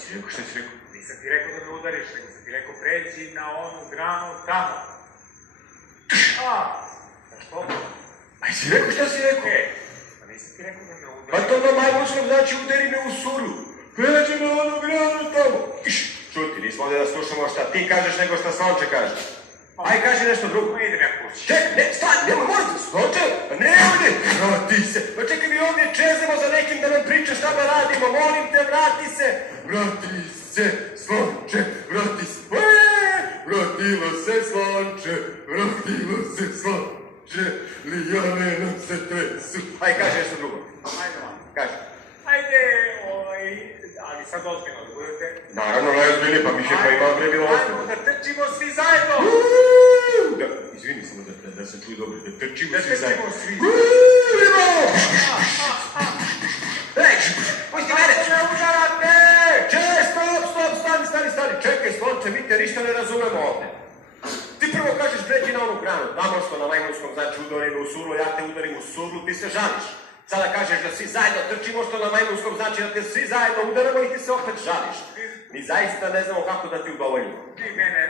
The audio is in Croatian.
Si rekao, šta si rekao? Nisam ti rekao da me udariš, nego sam ti rekao pređi na onu granu tamo. Znaš to? Aj si rekao, šta si rekao? Pa nisam ti rekao da me udariš. Pa to na majmunskom znači udari me u suru. Pređi na onu granu tamo. Čuti, nismo ovdje da slušamo šta ti kažeš, nego šta Slonče kaže. Aj, kaži nešto drugo. Pa idem ja kući. Čekaj, ne, stani, nema možda, Slonče, pa ne ovdje, vrati se. Pa čekaj, mi ovdje čezemo za nekim da nam priča šta da radimo, molim te, vrati se. Vrati se, Slonče, vrati se. Vratilo se, Slonče, vratilo se, Slonče, lijane nam se tresu. Aj, kaži nešto drugo. Ajde vam. Kaži. Ajde, ali sad ozbiljno da budete. Naravno, najozbiljnije, pa mi še pa ima bre bilo ozbiljno. Ajmo da trčimo svi zajedno! Da, izvini samo da se čuju dobro, da trčimo Da svi zajedno. trčimo svi. Idemo! Ej, pusti mene! Kako me udarate? Stani, čekaj, Slonče, mi te ništa ne razumemo ovdje. Ti prvo kažeš pređi na onu granu, tamo što na majmunskom znači udarim u surlu, ja te udarim u surlu, ti se žališ. Sada kažeš da svi zajedno trčimo, što na majmunskom znači da te svi zajedno udaramo i ti se opet žališ. Mi zaista ne znamo kako da ti udovoljimo. Ti mene